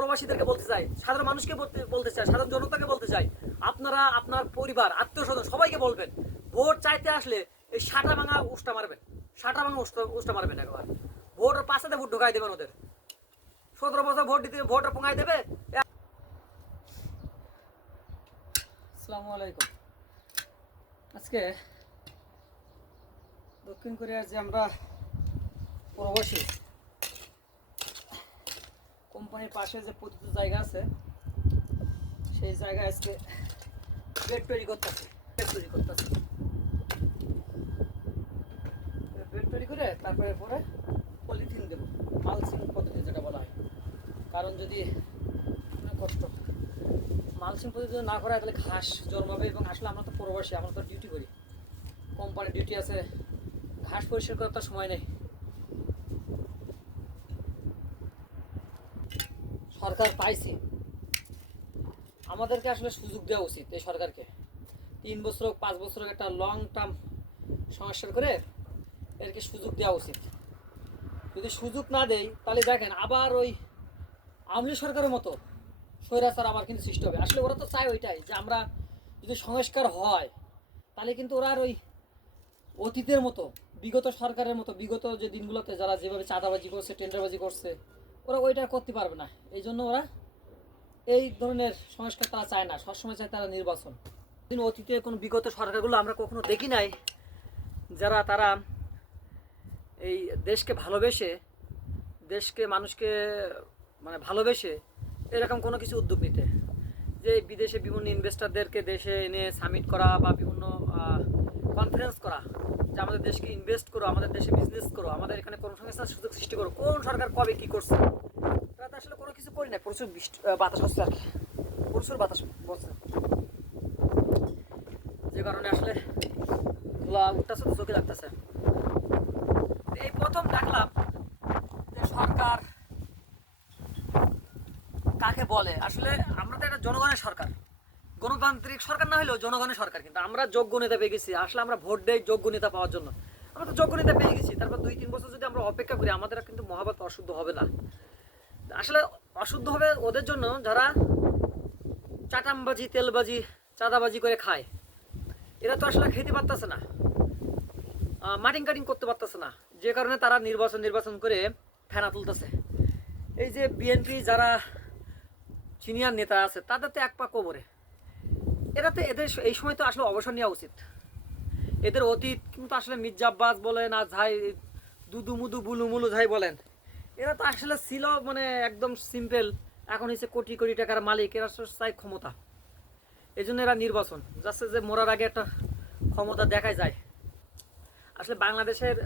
প্রবাসীদেরকে বলতে চাই, সাধারণ মানুষকে বলতে চাই, সাধারণ জনতাকে বলতে চাই, আপনারা আপনার পরিবার, আত্মীয় স্বজন সবাইকে বলবেন, ভোট চাইতে আসলে এই সাটা ভাঙা উষ্টা মারবেন, সাটা ভাঙা উষ্টা মারবেন একবার। ভোট পাশাতে ভোট ঢোকাই দেবেন ওদের। 17 বছর ভোট দিতে ভোট পঙ্গাই দেবে। আসসালামু আলাইকুম। আজকে দক্ষিণ কোরিয়ার যে আমরা প্রবাসী কোম্পানির পাশে যে পতিত জায়গা আছে, সেই জায়গায় আজকে বেড তৈরি করতেছে। বেড তৈরি করে তারপরে পরে পলিথিন দেবো, মালচিং পদ্ধতি যেটা বলা হয়। কারণ যদি কষ্ট মালচিং পদ্ধতি না করা তাহলে ঘাস জন্মাবে, এবং আসলে আমরা তো প্রবাসী, আমরা তো ডিউটি করি, কোম্পানির ডিউটি আছে, ঘাস পরিষ্কার করার তো সময় নেই। সরকার পাইছে, আমাদেরকে আসলে সুযোগ দেওয়া উচিত এই সরকারকে। 3 বছর হোক 5 বছর হোক, একটা লং টার্ম সংস্কার করে এদেরকে সুযোগ দেওয়া উচিত। যদি সুযোগ না দেয় তাহলে দেখেন আবার ওই আওয়ামী সরকারের মতো স্বৈরাচার আবার কিন্তু সৃষ্টি হবে। আসলে ওরা তো চায় ওইটাই, যে আমরা যদি সংস্কার হয় তাহলে কিন্তু ওরা আর ওই অতীতের মতো, বিগত সরকারের মতো, বিগত যে দিনগুলোতে যারা যেভাবে চাঁদাবাজি করছে, টেন্ডারবাজি করছে, ওরা ওইটা করতে পারবে না। এই জন্য ওরা এই ধরনের সংস্কার তারা চায় না, সবসময় চায় তারা নির্বাচন। কিন্তু অতীতে কোনো বিগত সরকারগুলো আমরা কখনো দেখি নাই যারা তারা এই দেশকে ভালোবেসে, দেশকে মানুষকে মানে ভালোবেসে এরকম কোনো কিছু উদ্যোগ নিতে, যে বিদেশে বিভিন্ন ইনভেস্টারদেরকে দেশে এনে সামিট করা বা বিভিন্ন কনফারেন্স করা, যে আমাদের দেশকে ইনভেস্ট করো, আমাদের দেশে বিজনেস করো, আমাদের এখানে কর্মসংস্থান সুযোগ সৃষ্টি করো। কোন সরকার কবে কি করছে? তারা তো আসলে কোনো কিছু করি না। প্রচুর বাতাস হচ্ছে আর কি, প্রচুর বাতাস বলছে, যে কারণে আসলে ধুলা উঠতেছে, তো চোখে লাগতেছে। এই প্রথম দেখলাম যে সরকার কাকে বলে। আসলে আমরা তো একটা জনগণের সরকার, গণতান্ত্রিক সরকার না হলেও জনগণের সরকার। কিন্তু আমরা যোগ্য নেতা পেয়ে গেছি। আসলে আমরা ভোট দেই যোগ্য নেতা পাওয়ার জন্য। আমরা তো যোগ্য নেতা পেয়ে গেছি, তারপর 2-3 বছর যদি আমরা অপেক্ষা করি, আমাদের কিন্তু মহাভারত অশুদ্ধ হবে না। আসলে অশুদ্ধ হবে ওদের জন্য যারা চাটামবাজি, তেলবাজি, চাঁদাবাজি করে খায়। এরা তো আসলে খেতে পারতেছে না, মাটিং কাটিং করতে পারতেছে না, যে কারণে তারা নির্বাচন করে ফেনা তুলতেছে। এই যে বিএনপি যারা সিনিয়র নেতা আছে, তাদের তো এক পা কোমরে। এরা তো এদের এই সময় তো আসলে অবসর নেওয়া উচিত। এদের অতীত কিন্তু আসলে মির্জা আব্বাস বলেন আর যাই দুদু মুদু বুলু মুলু যাই বলেন, এরা তো আসলে ছিল মানে একদম সিম্পল। এখন হচ্ছে কোটি কোটি টাকার মালিক, এরা চাই ক্ষমতা। এই জন্য এরা নির্বাচন যাচ্ছে, যে মরার আগে একটা ক্ষমতা দেখাই যায়। আসলে বাংলাদেশের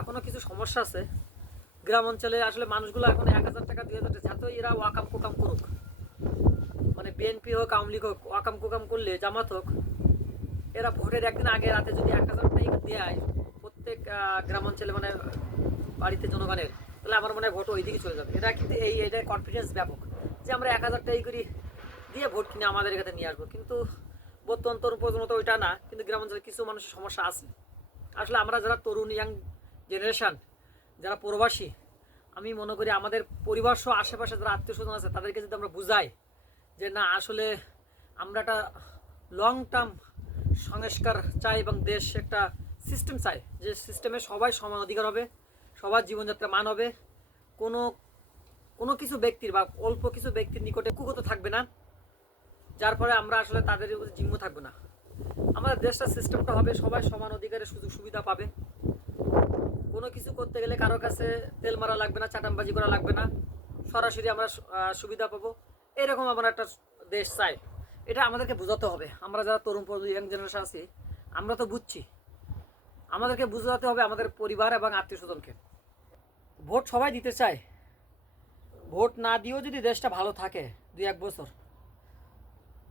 এখনো কিছু সমস্যা আছে। গ্রাম অঞ্চলে আসলে মানুষগুলো এখন 1000 টাকা 2000 টাকা যাতে এরা ওয়াকাম কোকাম করুক, মানে বিএনপি হোক, আওয়ামী লীগ হোক, ওয়াকাম কোকাম করলে, জামাত হোক, এরা ভোটের একদিন আগে রাতে যদি 1000 টাকা দেয় প্রত্যেক গ্রাম অঞ্চলে, মানে বাড়িতে জনগণের, তাহলে আমার মনে হয় ভোট ওইদিকে চলে যাবে। এরা কিন্তু এইটা কনফিডেন্স ব্যাপক, যে আমরা 1000 টাকা করে দিয়ে ভোট কিনে আমাদের এখানে নিয়ে আসবো। কিন্তু বর্তমান তরুণ প্রজন্ম তো ওইটা না। কিন্তু গ্রাম অঞ্চলে কিছু মানুষের সমস্যা আছে। আসলে আমরা যারা তরুণ, ইয়াং জেনারেশান, যারা প্রবাসী, আমি মনে করি আমাদের পরিবার সহ আশেপাশে যারা আত্মীয় স্বজন আছে, তাদেরকে যদি আমরা বুঝাই যে না, আসলে আমরা একটা লং টার্ম সংস্কার চাই এবং দেশ একটা সিস্টেম চাই, যে সিস্টেমে সবাই সমান অধিকার হবে, সবার জীবনযাত্রা মান হবে, কোনো কোনো কিছু ব্যক্তির বা অল্প কিছু ব্যক্তির নিকটে কুগত থাকবে না, যার ফলে আমরা আসলে তাদের জিম্ম থাকবে না। আমাদের দেশটা সিস্টেমটা হবে সবাই সমান অধিকারের সুযোগ সুবিধা পাবে। কোনো কিছু করতে গেলে কারো কাছে তেল মারা লাগবে না, চাটামবাজি করা লাগবে না, সরাসরি আমরা সুবিধা পাবো। এরকম আমরা একটা দেশ চাই। এটা আমাদেরকে বোঝাতে হবে। আমরা যারা তরুণ ইয়াং জেনারেশন আছি, আমরা তো বুঝছি, আমাদেরকে বুঝাতে হবে আমাদের পরিবার এবং আত্মীয় স্বজনকে। ভোট সবাই দিতে চায়, ভোট না দিয়েও যদি দেশটা ভালো থাকে 2-1 বছর,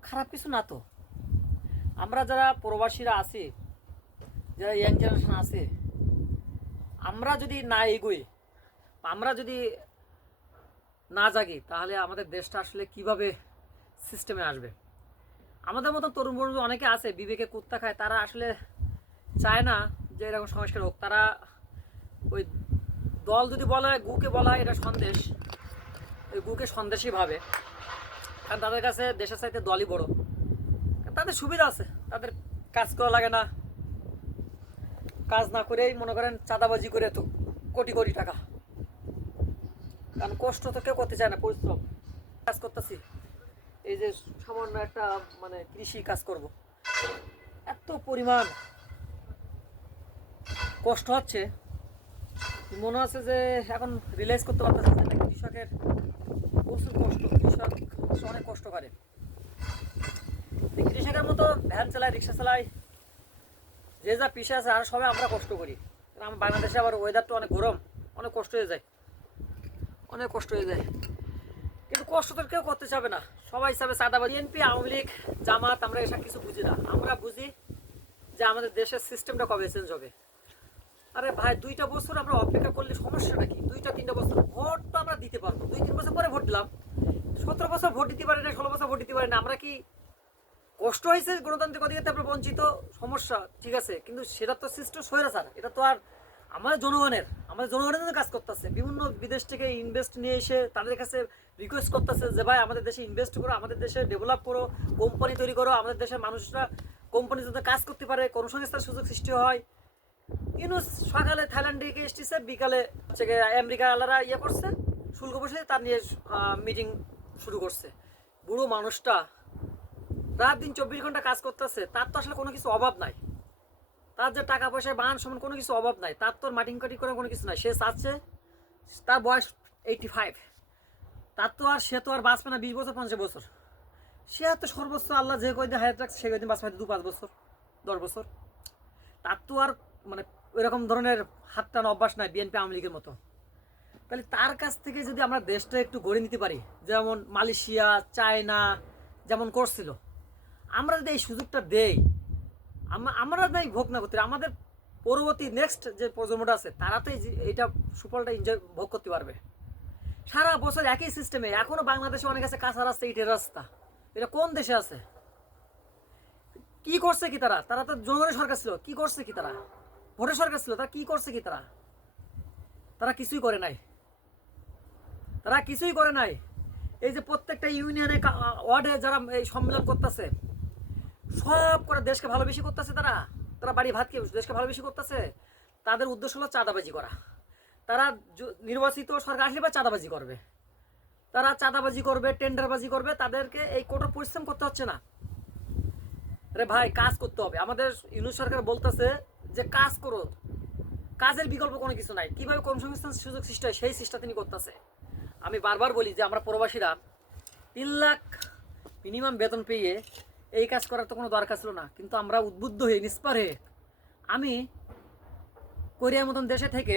খারাপ কিছু না তো। আমরা যারা প্রবাসীরা আছি, যারা ইয়াং জেনারেশন আছে, আমরা যদি না এগোই, আমরা যদি না জাগি, তাহলে আমাদের দেশটা আসলে কিভাবে সিস্টেমে আসবে? আমাদের মতো তরুণ বন্ধু অনেকে আছে, বিবেকে কুত্তা খায়, তারা আসলে চায় না যে এরকম সংস্কার হোক। তারা ওই দল যদি বলা হয়, গুকে বলা হয় এটা সন্দেশ, ওই গুকে সন্দেশই ভাবে, কারণ তাদের কাছে দেশের চাইতে দলই বড়, তাদের সুবিধা আছে, তাদের কাজ করা লাগে না, কাজ না করেই মনে করেন চাঁদাবাজি করে তো কোটি কোটি টাকা, কারণ কষ্ট তো কেউ করতে চায় না, পরিশ্রম কাজ করতেছি, এই যে সামান্য একটা মানে কৃষি কাজ করব, এত পরিমাণ কষ্ট হচ্ছে, মনে হচ্ছে যে এখন রিয়েলাইজ করতে পারতেছে যে একটা কৃষকের প্রচুর কষ্ট, কৃষক অনেক কষ্ট করে। কৃষকের মতো ভ্যান চালায়, রিক্সা চালায়, যে যা পিছিয়ে আছে আর সবাই আমরা কষ্ট করি। আমার বাংলাদেশে আবার ওয়েদারটা অনেক গরম, অনেক কষ্ট হয়ে যায়, অনেক কষ্ট হয়ে যায়, কিন্তু কষ্ট তো কেউ করতে চাবে না, সবাই চাবে চাঁদাবাজি। বিএনপি, আওয়ামী লীগ, জামাত, আমরা এসব কিছু বুঝি না, আমরা বুঝি যে আমাদের দেশের সিস্টেমটা কবে চেঞ্জ হবে। আরে ভাই 2টা বছর আমরা অপেক্ষা করলে সমস্যাটা কি? 2-3টা বছর ভোট তো আমরা দিতে পারবো, 2-3 বছর পরে ভোট দিলাম, 17 বছর ভোট দিতে পারি না, 16 বছর ভোট দিতে পারি না, আমরা কি কষ্ট হয়েছে গণতান্ত্রিক অধিকার আমরা বঞ্চিত, সমস্যা ঠিক আছে, কিন্তু সেটা তো সিস্টেম স্বৈরাচার, এটা তো আর আমাদের জনগণের কাজ করতেছে, বিভিন্ন বিদেশ থেকে ইনভেস্ট নিয়ে এসে তাদের কাছে রিকোয়েস্ট করতেছে যে ভাই আমাদের দেশে ইনভেস্ট করো, আমাদের দেশে ডেভেলপ করো, কোম্পানি তৈরি করো, আমাদের দেশের মানুষরা কোম্পানি যাতে কাজ করতে পারে, কর্মসংস্থানের সুযোগ সৃষ্টি হয়। ইউনুস সকালে থাইল্যান্ডে গিয়ে এসেছে, বিকালে হচ্ছে আমেরিকা আলারা ইয়ে করছে, শুল্ক বসে তার নিয়ে মিটিং শুরু করছে। বুড়ো মানুষটা রাত দিন 24 ঘন্টা কাজ করতেছে, তার তো আসলে কোনো কিছু অভাব নাই, তার যে টাকা পয়সায় বান সমান কোনো কিছু অভাব নাই, তার তো মাটিং কাটি করে কোনো কিছু নাই। সে চাচ্ছে, তার বয়স 85, তার তো আর সে তো আর বাঁচবে না 20 বছর 50 বছর, সে তো সর্বোচ্চ আল্লাহ যে কয়দিন হায়াত রাখছে সে কয়দিন বাঁচবে 2-5 বছর 10 বছর, তার তো আর মানে এরকম ধরনের হাত টান অভ্যাস নাই বিএনপি আওয়ামী লীগের মতো। তাহলে তার কাছ থেকে যদি আমরা দেশটা একটু গড়ে নিতে পারি, যেমন মালয়েশিয়া, চায়না যেমন করছিল, আমরা যদি এই সুযোগটা দেই, আমরা নাই ভোগ না করতে, আমাদের পরবর্তী নেক্সট যে প্রজন্মটা আছে তারা তো এইটা সুফলটা এনজয় ভোগ করতে পারবে। সারা বছর একই সিস্টেমে, এখনো বাংলাদেশে অনেক আছে কাঁচা রাস্তা, ইটের রাস্তা, এটা কোন দেশে আছে? কি করছে কি তারা? তারা তো জনগণের সরকার ছিল, কি করছে কি তারা? ভোটের সরকার ছিল, তারা কি করছে কি তারা? তারা কিছুই করে নাই, তারা কিছুই করে নাই। এই যে প্রত্যেকটা ইউনিয়নে ওয়ার্ডে যারা এই সম্মেলন করতেছে, সব করে দেশকে ভালোবেসে করতেছে, তারা তারা বাড়ি ভাতকে দেশকে ভালোবেসে করতেছে, তাদের উদ্দেশ্য হলো চাঁদাবাজি করা। তারা নির্বাচিত সরকার আসলে বা চাঁদাবাজি করবে, তারা চাঁদাবাজি করবে, টেন্ডারবাজি করবে, তাদেরকে এই কঠোর পরিশ্রম করতে হচ্ছে না। আরে ভাই কাজ করতে হবে, আমাদের ইউনিট সরকার বলতেছে যে কাজ করো, কাজের বিকল্প কোনো কিছু নাই, কিভাবে কর্মসংস্থান সুযোগ সৃষ্টি হয় সেই চেষ্টা তিনি করতেছে। আমি বারবার বলি যে আমরা প্রবাসীরা 3 লাখ মিনিমাম বেতন পেয়ে এই কাজ করার তো কোনো দরকার ছিল না, কিন্তু আমরা উদ্বুদ্ধ হয়ে নিষ্পার হয়ে আমি কোরিয়ার মতন দেশে থেকে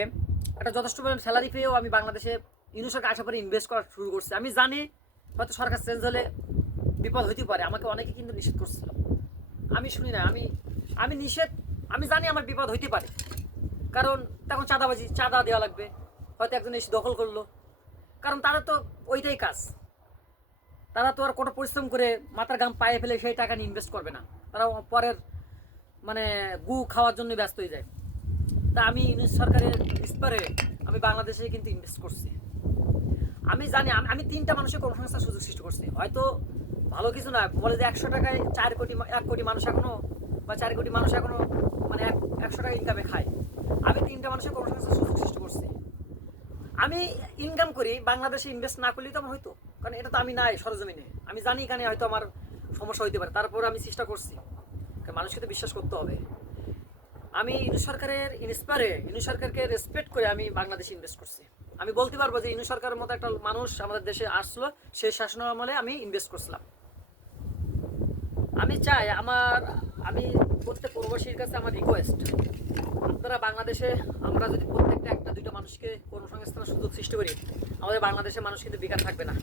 একটা যথেষ্ট পরিমাণ স্যালারি পেয়েও আমি বাংলাদেশে ইউনিট সরকার আসার পরে ইনভেস্ট করা শুরু করছি। আমি জানি হয়তো সরকার চেঞ্জ হলে বিপদ হইতে পারে, আমাকে অনেকে কিন্তু নিষেধ করছিল, আমি শুনি না, আমি নিষেধ, আমি জানি আমার বিপদ হইতে পারে, কারণ তখন চাঁদাবাজি, চাঁদা দেওয়া লাগবে, হয়তো একজন এসে দখল করলো, কারণ তারা তো ওইটাই কাজ, তারা তো আর কোনো পরিশ্রম করে মাথার গাম পায়ে ফেলে সেই টাকা নিয়ে ইনভেস্ট করবে না, তারা পরের মানে গু খাওয়ার জন্য ব্যস্ত হয়ে যায়। তা আমি ইউনিট সরকারের ইস্পারে আমি বাংলাদেশে কিন্তু ইনভেস্ট করছি, আমি জানি আমি 3টা মানুষের কর্মসংস্থান সুযোগ সৃষ্টি করছি। হয়তো ভালো কিছু না, বলে যে 100 টাকায় 1 কোটি মানুষ এখনো, বা 4 কোটি মানুষ এখনো মানে 100 টাকা ইনকামে খায়, আমি 3টা মানুষের কর্মসংস্থান সুযোগ সৃষ্টি করছি। আমি ইনকাম করি, বাংলাদেশে ইনভেস্ট না করলেই তো আমার হয়তো, কারণ এটা তো আমি নাই সরজমিনে, আমি জানি এখানে হয়তো আমার সমস্যা হইতে পারে, তারপর আমি চেষ্টা করছি, কারণ মানুষকে তো বিশ্বাস করতে হবে। আমি ইউনিট সরকারের ইন্সপায়ারে, ইউনিট সরকারকে রেসপেক্ট করে আমি বাংলাদেশে ইনভেস্ট করছি। আমি বলতে পারবো যে ইউনিট সরকারের মতো একটা মানুষ আমাদের দেশে আসলো, সেই শাসন আমলে আমি ইনভেস্ট করছিলাম। আমি চাই আমি প্রত্যেক প্রবাসীর কাছে আমার রিকোয়েস্ট, আপনারা বাংলাদেশে আমরা যদি প্রত্যেকটা 1-2টা মানুষকে কর্মসংস্থানের সুযোগ সৃষ্টি করি, আমাদের বাংলাদেশের মানুষ কিন্তু বেকার থাকবে না,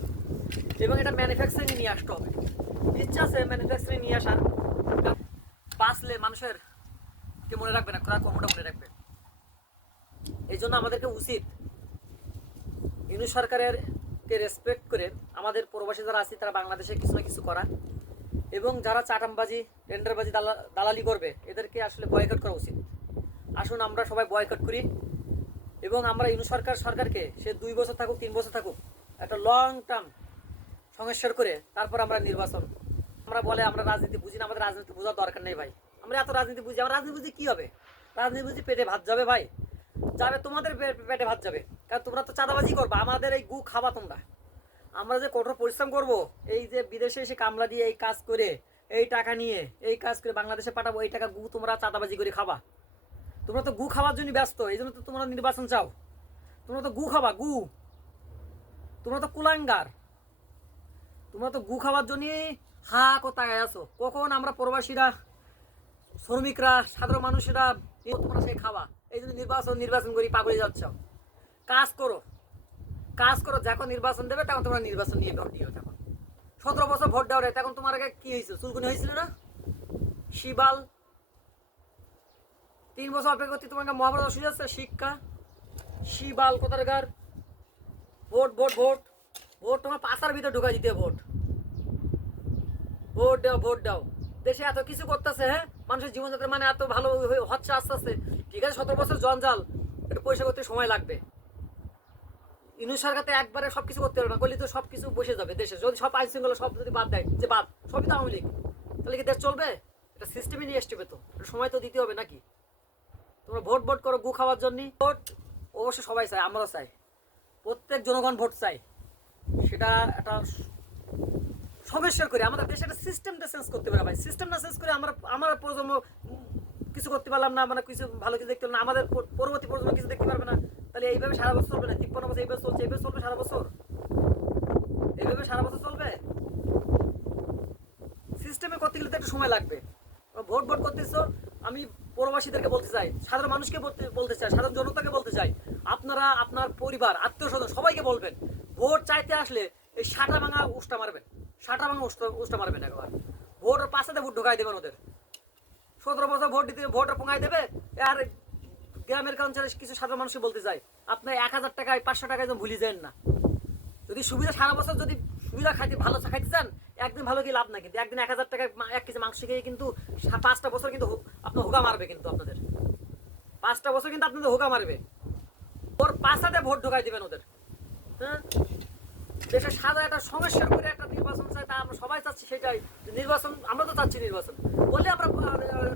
এবং এটা ম্যানুফ্যাকচারিং নিয়ে আসতে হবে। ইচ্ছা আছে ম্যানুফ্যাকচারিং নিয়ে আসার, বাঁচলে মানুষের কে মনে রাখবে না, কর্মটা মনে রাখবে। এই জন্য আমাদেরকে উচিত ইউনিট সরকারের কে রেসপেক্ট করে আমাদের প্রবাসী যারা আছে তারা বাংলাদেশে কিছু না কিছু করা, এবং যারা চাটামবাজি, টেন্ডারবাজি, দালালি করবে এদেরকে আসলে বয়কট করা উচিত। আসুন আমরা সবাই বয়কট করি, এবং আমরা ইউনিট সরকারকে সে 2 বছর থাকুক 3 বছর থাকুক একটা লং টার্ম সংস্কার করে তারপর আমরা নির্বাচন। আমরা বলে আমরা রাজনীতি বুঝি না, আমাদের রাজনীতি বোঝার দরকার নেই ভাই। আমরা এত রাজনীতি বুঝি, আমরা রাজনীতি বুঝি কি হবে? রাজনীতি বুঝি পেটে ভাত যাবে ভাই, যাবে তোমাদের পেটে ভাত যাবে। কারণ তোমরা তো চাঁদাবাজি করবা, আমাদের এই গু খাবা তোমরা। আমরা যে কঠোর পরিশ্রম করব, এই যে বিদেশে এসে কামলা দিয়ে এই কাজ করে এই টাকা নিয়ে এই কাজ করে বাংলাদেশে পাঠাবো, এই টাকা গু তোমরা চাঁদাবাজি করে খাবা। তোমরা তো গু খাওয়ার জন্য ব্যস্ত, এই জন্য তো তোমরা নির্বাচন চাও। তোমরা তো গু খাবা, গু। তোমরা তো কুলাঙ্গার, তোমরা তো গু খাওয়ার জন্য হা তাকায় আছো। কখন আমরা প্রবাসীরা, শ্রমিকরা, সাধারণ মানুষেরা তোমরা সে খাওয়া, এই জন্য নির্বাচন করি পাগলে যাচ্ছ। কাজ করো, কাজ করো। যখন নির্বাচন দেবে তখন তোমরা নির্বাচন নিয়ে ভোট দিও। তখন 17 বছর ভোট দেওয়ার তখন তোমার আগে কি হয়েছিল? চুলকুনি হয়েছিল না? শিবাল 3 বছর অপেক্ষা করতে তোমাকে মহাভারত অসুবিধা আছে? শিক্ষা শিবাল কোথাকার? ভোট ভোট ভোট ভোট তোমার পাশার ভিতরে ঢুকাই দিতে। ভোট ভোট দাও, ভোট দাও। দেশে এত কিছু করতেছে, হ্যাঁ, মানুষের জীবনযাত্রা মানে এত ভালো হচ্ছে আস্তে আস্তে। ঠিক আছে, 17 বছর জঞ্জাল, একটু পয়সা করতে সময় লাগবে। ইনু সরকার একবারে সবকিছু করতে পারবে না, করলে তো সবকিছু বসে যাবে দেশে। যদি সব আইন শৃঙ্খলা সব যদি বাদ দেয়, যে বাদ সবই তো আওয়ামী লীগ, তাহলে কি দেশ চলবে? এটা সিস্টেমে নিয়ে আসবে, তো সময় তো দিতে হবে নাকি? তোমরা ভোট ভোট করো গু খাওয়ার জন্য। ভোট অবশ্য সবাই চাই, আমরাও চাই, প্রত্যেক জনগণ ভোট চাই। সেটা একটা সমস্যার করে আমাদের দেশে একটা সিস্টেমটা চেঞ্জ করতে পারে ভাই। সিস্টেম না চেঞ্জ করে আমার প্রজন্ম কিছু করতে পারলাম না, মানে কিছু ভালো কিছু দেখতে পারলাম না, আমাদের পরবর্তী প্রজন্ম কিছু দেখতে পারবে না। তাহলে এইভাবে সারা বছর চলবে না? 53 বছর এইভাবে চলছে, এইভাবে চলবে সারা বছর? এইভাবে সারা বছর চলবে? সিস্টেমে করতে গেলে তো একটু সময় লাগবে। ভোট ভোট করতেছো, আমি প্রবাসীদেরকে বলতে চাই, সাধারণ মানুষকে বলতে চাই, সাধারণ জনতাকে বলতে চাই, আপনারা আপনার পরিবার, আত্মীয় স্বজন সবাইকে বলবেন, ভোট চাইতে আসলে এই সাটা ভাঙা উষ্টা মারবেন, সাটা ভাঙা উষ্টা মারবেন একবার। ভোটের পাশাতে ভোট ঢোকাই দেবেন ওদের। 17 বছর ভোট দিতে ভোটটা পঙ্গাই দেবে। আর গ্রামের অঞ্চলে কিছু সাধারণ মানুষকে বলতে চাই, আপনার 1000 টাকায় 500 টাকায় যেন ভুলে যান না। যদি সুবিধা সারা বছর যদি সুবিধা খাইতে ভালো খাইতে চান, একদিন ভালো কি লাভ না, কিন্তু একদিন 1000 টাকায় 1 কেজি মাংস খেয়ে কিন্তু 5টা বছর কিন্তু আপনার হোগা মারবে, কিন্তু আপনাদের 5টা বছর কিন্তু আপনাদের হোগা মারবে। ওর পাশাতে ভোট ঢোকাই দিবেন ওদের। হ্যাঁ, দেশের সাদা একটা সমস্যার করে একটা নির্বাচন চাই, তা আমরা সবাই চাচ্ছি সেটাই। নির্বাচন আমরা তো চাচ্ছি, নির্বাচন বললে আমরা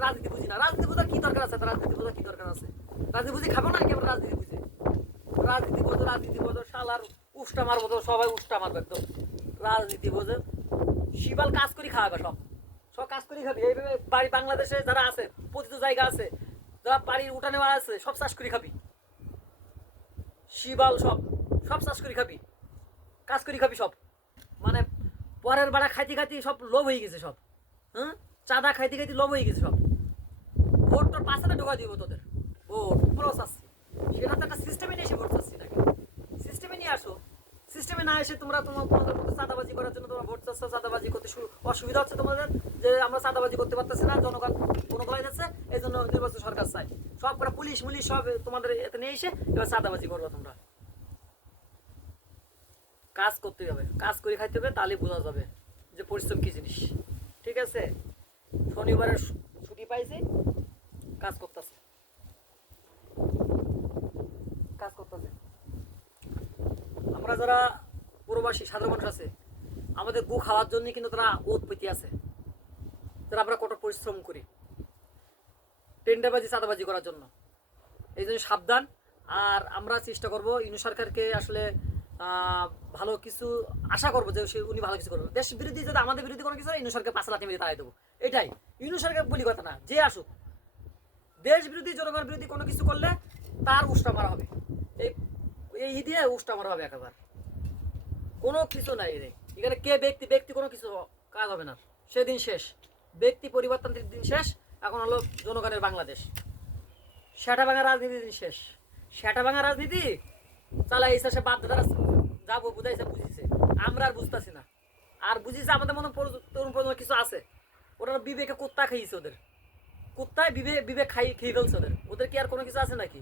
রাজনীতি বুঝি না। রাজনীতি বোঝার কি দরকার আছে? রাজনীতি বোঝার কি দরকার আছে? রাজনীতি বুঝি খাবো না কি আমরা? রাজনীতি বুঝি, রাজনীতি বোঝো শালার উষ্টা মারবো তো, সবাই উষ্টা মারবে একদম। রাজনীতি বোঝে শিবাল কাজ করি খাওয়াবে, সব সব কাজ করি খাবি। এইভাবে বাড়ি বাংলাদেশে যারা আছে, প্রতিটি জায়গা আছে, যারা বাড়ির উঠানে আছে, সব চাষ করি খাবি। শিবাল সব সব চাষ করি খাবি, কাজ করি খাবি সব। মানে পরের বাড়া খাইতে খাইতে সব লোভ হয়ে গেছে সব। হ্যাঁ, চাঁদা খাইতে খাইতে লোভ হয়ে গেছে সব। ভোট তোর পাশাতে ঢোকা দিব তোদের। ভোট খরচ আসছে, সেটা তো একটা সিস্টেমে নিয়ে এসে ভোট চাচ্ছি নাকি? সিস্টেমে নিয়ে আসো। সিস্টেমে না এসে তোমরা তোমাদের মতো চাঁদাবাজি করার জন্য তোমরা ভোট চাচ্ছ। চাঁদাবাজি করতে অসুবিধা হচ্ছে তোমাদের, যে আমরা চাঁদাবাজি করতে পারতেছি না, জনগণ কোনো দলাই যাচ্ছে, এই জন্য নির্বাচন সরকার চাই। সব করে পুলিশ মুলিশ সব তোমাদের এতে নিয়ে এসে এবার চাঁদাবাজি করবো। তোমরা কাজ করতে হবে, কাজ করে খাইতে হবে, তাহলে বোঝা যাবে যে পরিশ্রম কি জিনিস। ঠিক আছে, শনিবারের ছুটি পাইছি, কাজ করতেছে, কাজ করতেছে। আমরা যারা প্রবাসী সাধারণ মানুষ আছে, আমাদের গু খাওয়ার জন্য কিন্তু তারা ওত পেতে আছে, যারা আমরা কত পরিশ্রম করি টেন্ডারবাজি চাঁদাবাজি করার জন্য। এই জন্য সাবধান। আর আমরা চেষ্টা করব ইউনূস সরকারকে আসলে ভালো কিছু আশা করবো যে উনি ভালো কিছু করবেন। দেশ বিরোধী যদি আমাদের বিরোধী কোনো কিছু হয়, ইউনূস সরকার 5 লাথি মেরে তাড়াই দেবো। এটাই ইউনূস সরকার বলি কথা না, যে আসুক দেশ বিরোধী জনগণ বিরোধী কোনো কিছু করলে তার উষ্টা মারা হবে। এই দিয়ে উষ্টা মারা হবে একেবারে, কোনো কিছু নাই রে এখানে। কে ব্যক্তি কোনো কিছু কাজ হবে না, সেদিন শেষ। ব্যক্তি পরিবর্তনের দিন শেষ, এখন হলো জনগণের বাংলাদেশ। সেটা ভাঙা রাজনীতির দিন শেষ। সেটা ভাঙা রাজনীতি চালা এই শেষে বাদ দ্বারা যাবো, বুঝাইছে বুঝিছে, আমরা আর বুঝতেছি না। আর বুঝিছে আমাদের মনে তরুণ প্রজন্ম কিছু আছে, ওরা বিবেকে কুত্তা খাইছে, ওদের কুত্তায় বিবেক খেয়ে ফেলছে ওদের কি আর কোনো কিছু আছে নাকি?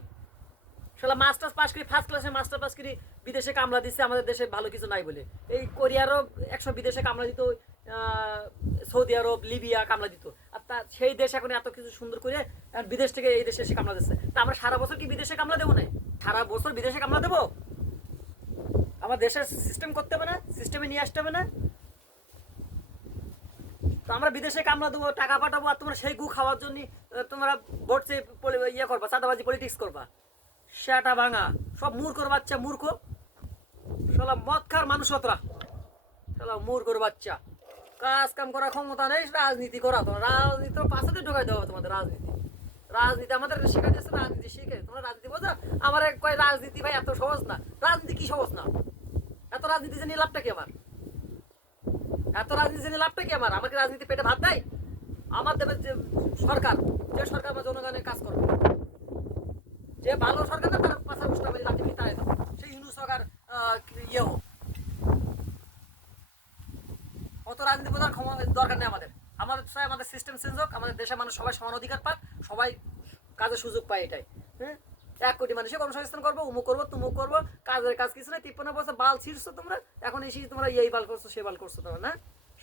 শালা মাস্টার্স পাস করি, ফার্স্ট ক্লাসে মাস্টার পাস করি, বিদেশে কামলা দিচ্ছে, আমাদের দেশে ভালো কিছু নাই বলে। এই কোরিয়ারও 100 বিদেশে কামলা দিত, সৌদি আরব, লিবিয়া কামলা দিত। আর সেই দেশ এখন এত কিছু সুন্দর করে বিদেশ থেকে এই দেশে এসে কামলা দিচ্ছে। তা আমরা সারা বছর কি বিদেশে কামলা দেবো না? সারা বছর বিদেশে কামলা দেবো? আমার দেশের সিস্টেম করতে হবে না, সিস্টেমে নিয়ে আসতে হবে না। তো আমরা বিদেশে কামলা দেবো, টাকা পাঠাবো, আর তোমরা সেই গু খাওয়ার জন্য তোমরা ভোট চেয়ে ইয়ে করবা, চাঁদাবাজি পলিটিক্স করবা। সেটা ভাঙা সব মূর্খর বাচ্চা, মূর্খ শালা মদ খার মানুষ তোরা, শালা মূর্খর বাচ্চা। কাজ কাম করার ক্ষমতা নেই, রাজনীতি করা। তোমার রাজনীতি পাশাতে ঢোকাই দেওয়া তোমাদের রাজনীতি। রাজনীতি আমাদের শিখে দিচ্ছে, রাজনীতি শিখে তোমরা রাজনীতি বোঝা। আমার কয় রাজনীতি ভাই এত সহজ না। রাজনীতি কি সহজ না? এত রাজনীতি জেনে লাভটা কি আমার? এত রাজনীতি জেনে লাভটা কি আমার? আমাকে রাজনীতি পেটে ভাত দেয়? আমার দেবে যে সরকার, যে সরকার আমার জনগণের কাজ করবে, যে ভালো সরকার না তার পাশে উষ্টা মেরে রাজনীতি তাই দাও। সেই হিন্দু সরকার ইয়ে হোক, অত রাজনীতি বোঝার ক্ষমতা দরকার নেই আমাদের। আমাদের চাই আমাদের সিস্টেম চেঞ্জ হোক, আমাদের দেশের মানুষ সবাই সমান অধিকার পাক, সবাই কাজের সুযোগ পায়। এটাই হ্যাঁ, 1 কোটি মানুষের কর্মসংস্থান করবো, উমুক করবো, তুমুক করবো। কাজের কাজ কিছু নেই, 53 বছর বাল ছিঁড়ছো তোমরা, এখন এসে তোমরা এই বাল করছো সে বাল করছো তোমরা না।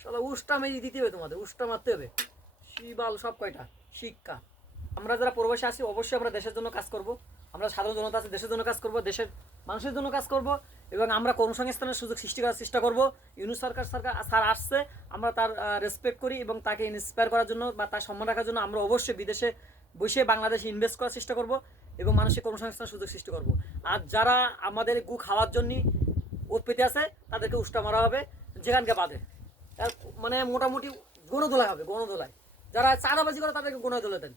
সবাই উষ্টা মেরে দিতে হবে, তোমাদের উষ্টা মারতে হবে। শিবাল সব কয়টা শিক্ষা। আমরা যারা প্রবাসী আছি অবশ্যই আমরা দেশের জন্য কাজ করব। আমরা সাধারণ জনতা আছে, দেশের জন্য কাজ করব, দেশের মানুষের জন্য কাজ করব, এবং আমরা কর্মসংস্থানের সুযোগ সৃষ্টি করার চেষ্টা করব। ইউনুস সরকার স্যার আসছে, আমরা তার রেসপেক্ট করি এবং তাকে ইন্সপায়ার করার জন্য বা তার সম্মান রাখার জন্য আমরা অবশ্যই বিদেশে বসে বাংলাদেশে ইনভেস্ট করার চেষ্টা করব এবং মানুষের কর্মসংস্থানের সুযোগ সৃষ্টি করব। আর যারা আমাদের গু খাওয়ার জন্য ওত পেতে আছে তাদেরকে উষ্টা মারা হবে যেখানকে বাদে। মানে মোটামুটি গণদোলাই হবে, গণদোলায়। যারা চাঁদাবাজি করে তাদেরকে গণদোলাই দেন।